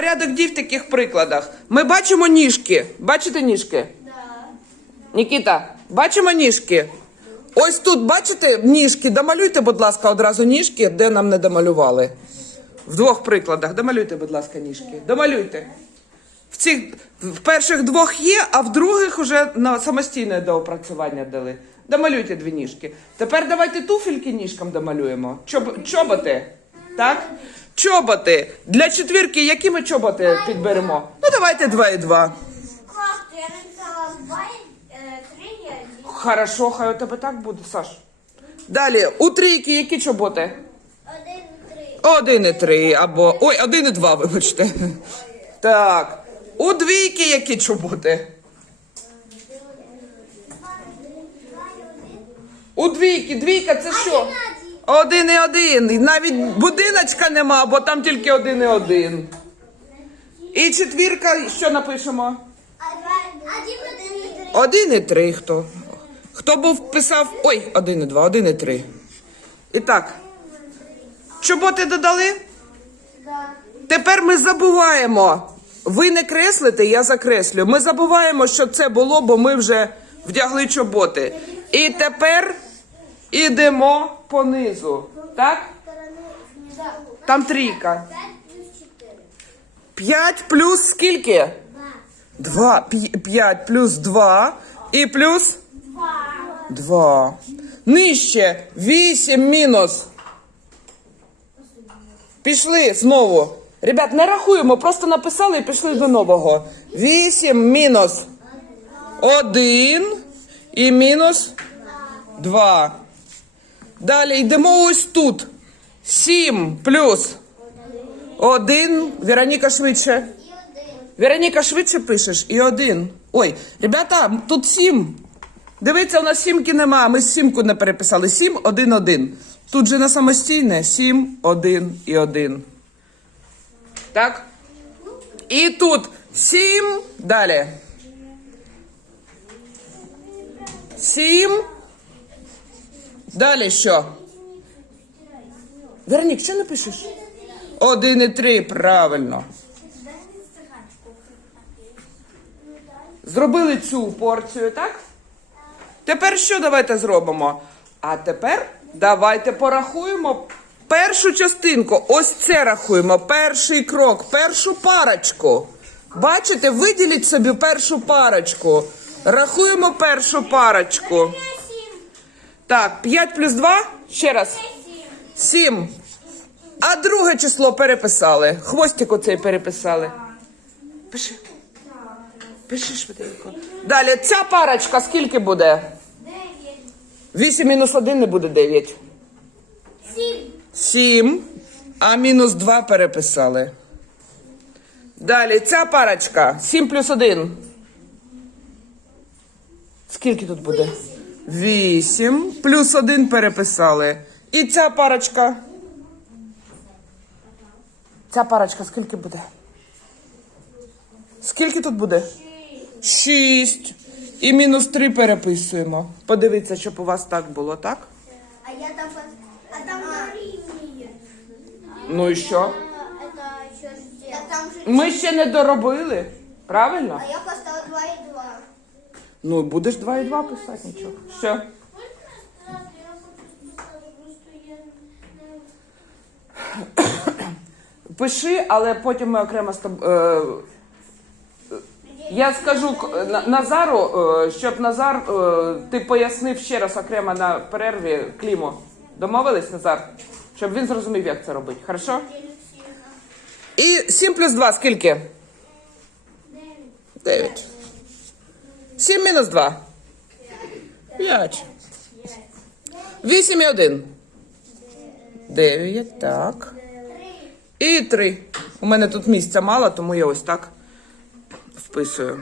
Порядок дій в таких прикладах. Ми бачимо ніжки. Бачите ніжки? Нікіта, бачимо ніжки. Ось тут, бачите, ніжки. Домалюйте, будь ласка, одразу ніжки, де нам не домалювали. В двох прикладах. Домалюйте, будь ласка, ніжки. Домалюйте. В цих в перших двох є, а в других уже на самостійне доопрацювання дали. Домалюйте дві ніжки. Тепер давайте туфельки ніжкам домалюємо. Чоб, чоботи. Так? Чоботи. Для четвірки які ми чоботи підберемо? Ну давайте два і два. Как? Я написала два, э, три и один. Хорошо, хай у тебе так буде, Саш. Далі, у трійки які чоботи? Один, три. Один і три, або. Ой, один і два, вибачте. Так. У двійки які чоботи? У двійки, двійка це що? Один і один. І навіть будиночка нема, бо там тільки один і один. І четвірка, що напишемо? Один, один, три. Один і три хто? Хто був писав. Ой, один і два, один і три. І так. Чоботи додали? Тепер ми забуваємо. Ви не креслите, я закреслю. Ми забуваємо, що це було, бо ми вже вдягли чоботи. І тепер ідемо понизу. Так? Там трійка. Пять плюс четыре. 5 плюс скільки? Два. 2. 5 плюс 2 і плюс Два. 2. Нижче 8 мінус. Пішли знову. Ребят, не рахуємо, просто написали і пішли до нового. 8 мінус 1 і мінус 2. Далі йдемо ось тут. 7 плюс 1. Вероніка швидше. Вероніка, швидше пишеш і один. Ой, ребята, тут сім. Дивіться, у нас сімки нема. Ми сімку не переписали. Сім, один, один. Тут же на самостійне сім, один і один. Так? І тут сім. Далі. Сім. Далі що? Веронік, що не пишеш? Один і три, правильно. Зробили цю порцію, так? Тепер що давайте зробимо? А тепер давайте порахуємо першу частинку. Ось це рахуємо. Перший крок, першу парочку. Бачите, виділіть собі першу парочку. Рахуємо першу парочку. Так, 5 плюс 2. Ще раз. 7. А друге число переписали. Хвостик оцей переписали. Пиши. Пиши швиденько. Далі, ця парочка скільки буде? Девять. 8 мінус 1 не буде 9. Семь. 7. А мінус 2 переписали. Далі, ця парочка. 7 плюс 1. Скільки тут буде? 8. Плюс 1 переписали. І ця парочка. Ця парочка скільки буде? Скільки тут буде? 6. І мінус 3 переписуємо. Подивіться, щоб у вас так було, так? А я там... А там. Ну і що? Ми ще не доробили. Правильно? А я поставила два и два. Ну, будеш 2 і 2 писати нічого. Що? Пиши, але потім ми окремо з тобою. Я скажу Назару, е, щоб Назар, е, ти пояснив ще раз окремо на перерві кліму. Домовились, Назар? Щоб він зрозумів, як це робити. Хорошо? І 7 плюс 2 скільки? 9. 7 мінус 2. 5. 8 і 1. 9, так. І 3. У мене тут місця мало, тому я ось так вписую.